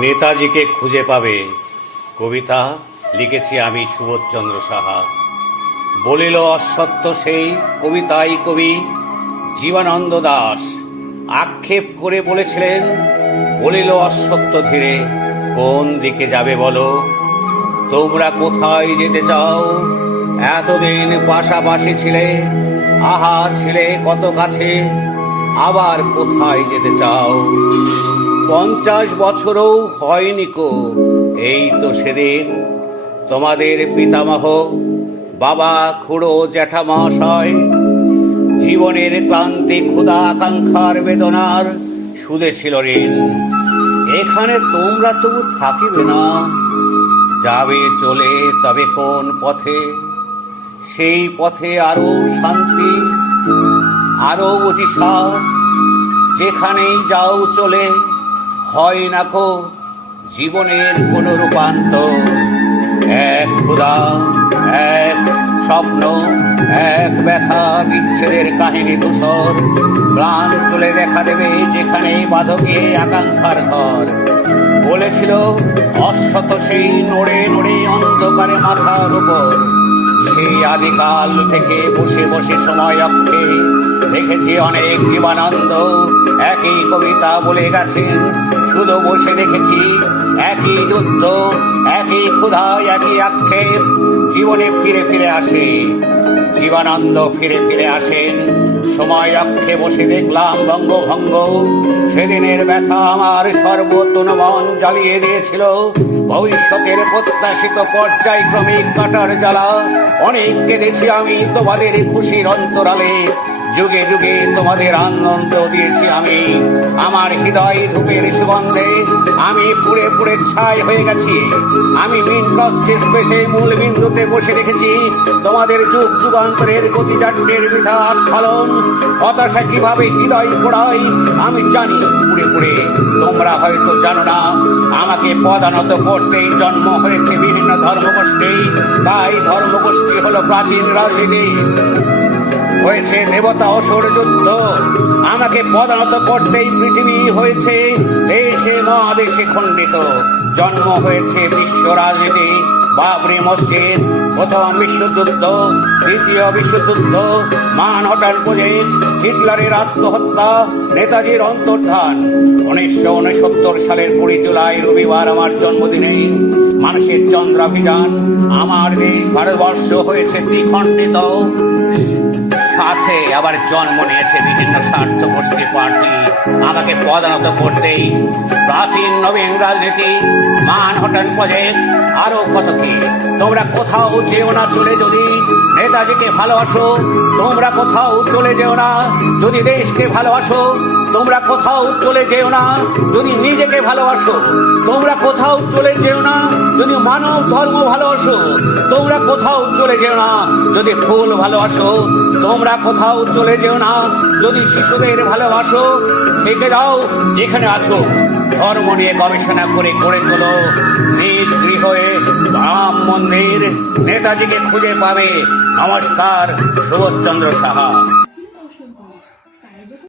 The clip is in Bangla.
নেতাজিকে খুঁজে পাবে কবিতা লিখেছি আমি সুবোধচন্দ্র সাহা। বলিল অসত্য সেই কবিতাই কবি জীবনানন্দ দাশ আক্ষেপ করে বলেছিলেন, বলিল অসত্য ধীরে কোন দিকে যাবে বলো, তোমরা কোথায় যেতে চাও, এতদিন পাশাপাশি ছিলে, আহা ছিলে কত কাছে, আবার কোথায় যেতে চাও। 50 বছরও হয়নি কো এই তো সেদিন, তোমাদের পিতামহ বাবা খুড়ো জ্যাঠা মহাশয় জীবনের ক্লান্তি ক্ষুধা আকাঙ্ক্ষার বেদনার সুদে ছিল ঋণ। এখানে তোমরা তবু থাকিবে না, যাবে চলে তবে কোন পথে, সেই পথে আরো শান্তি আরো বুঝি সার, যেখানেই যাও চলে হয় না কো জীবনের কোন রূপান্তর। এক ক্ষুধা এক স্বপ্ন এক ব্যথা বিচ্ছেদের কাহিনী ধূসর, প্রাণ তুলে দেখা দেবে যেখানে বাঁধো গিয়ে আকাঙ্ক্ষার ঘর। বলেছিল অশ্বত সেই নড়ে নড়ে অন্ধকারে মাথার উপর, সেই আদিকাল থেকে বসে বসে সময় অক্ষে দেখেছি অনেক জীবনানন্দ একই কবিতা বলে গেছেন। শুধু বসে দেখেছি একই যুদ্ধ একই ক্ষুধা একই আক্ষেপ, জীবনে ফিরে ফিরে আসে জীবনানন্দ ফিরে ফিরে আসেন। সময় অক্ষে বসে দেখলাম বঙ্গভঙ্গ, সেদিনের ব্যথা আমার সর্বতন মন জ্বালিয়ে দিয়েছিল। ভবিষ্যতের প্রত্যাশিত পর্যায়ক্রমিক কাটার জ্বালা অনেক কেঁদেছি আমি তোমাদের খুশির অন্তরালে, যুগে যুগে তোমাদের আনন্দ দিয়েছি আমি। আমার হৃদয় ধূপের সুগন্ধে আমি পুড়ে পুড়ে ছাই হয়ে গেছি। আমি মিনকস্ট এক্সপ্রেসের মূল বিন্দুতে বসে রেখেছি তোমাদের যুগ যুগান্তরের গতিযাত্রের বৃথা স্খলন। হতাশা কিভাবে হৃদয় পোড়াই আমি জানি পুড়ে পুড়ে, তোমরা হয়তো জানো না। আমাকে পদানত করতেই জন্ম হয়েছে বিভিন্ন ধর্মগোষ্ঠী, তাই ধর্মগোষ্ঠী হলো প্রাচীন রাজনীতি, হয়েছে দেবতা অসুর যুদ্ধ। আমাকে পদানত করতেই পৃথিবী হয়েছে দেশে মহাদেশে খণ্ডিত, জন্ম হয়েছে বিশ্ব রাজনীতি। বাবরি মসজিদ, প্রথম বিশ্বযুদ্ধ, দ্বিতীয় বিশ্বযুদ্ধ, মানহাটান প্রজেক্ট, হিটলারের আত্মহত্যা, নেতাজির অন্তর্ধান। 1969 সালের 20 জুলাই রবিবার আমার জন্মদিনে মানুষের চন্দ্রাভিযান। আমার দেশ ভারতবর্ষ হয়েছে দ্বিখণ্ডিত, সাথে আবার জন্ম নিয়েছে বিভিন্ন স্বার্থ গোষ্ঠী পার্টি। আমাকে পদানত করতেই প্রাচীন নবীন রাজনীতি, মানহাটান প্রজেক্ট, আরো কত কি। তোমরা কোথাও যেও না চলে যদি নেতাজিকে ভালোবাসো, তোমরা কোথাও চলে যেও না যদি দেশকে ভালোবাসো, তোমরা কোথাও চলে যেও না যদি নিজেকে ভালোবাসো, তোমরা কোথাও চলে যেও না যদি মানব ধর্ম ভালোবাসো, তোমরা কোথাও চলে যেও না যদি ফুল ভালোবাসো, তোমরা কোথাও চলে যেও না যদি শিশুদের ভালোবাসো। থেকে যাও যেখানে আছো, ধর্ম নিয়ে গবেষণা করে গড়ে তোলো নিজ গৃহে রাম মন্দির। নেতাজিকে খুঁজে পাবে। নমস্কার, সুবোধচন্দ্র সাহা।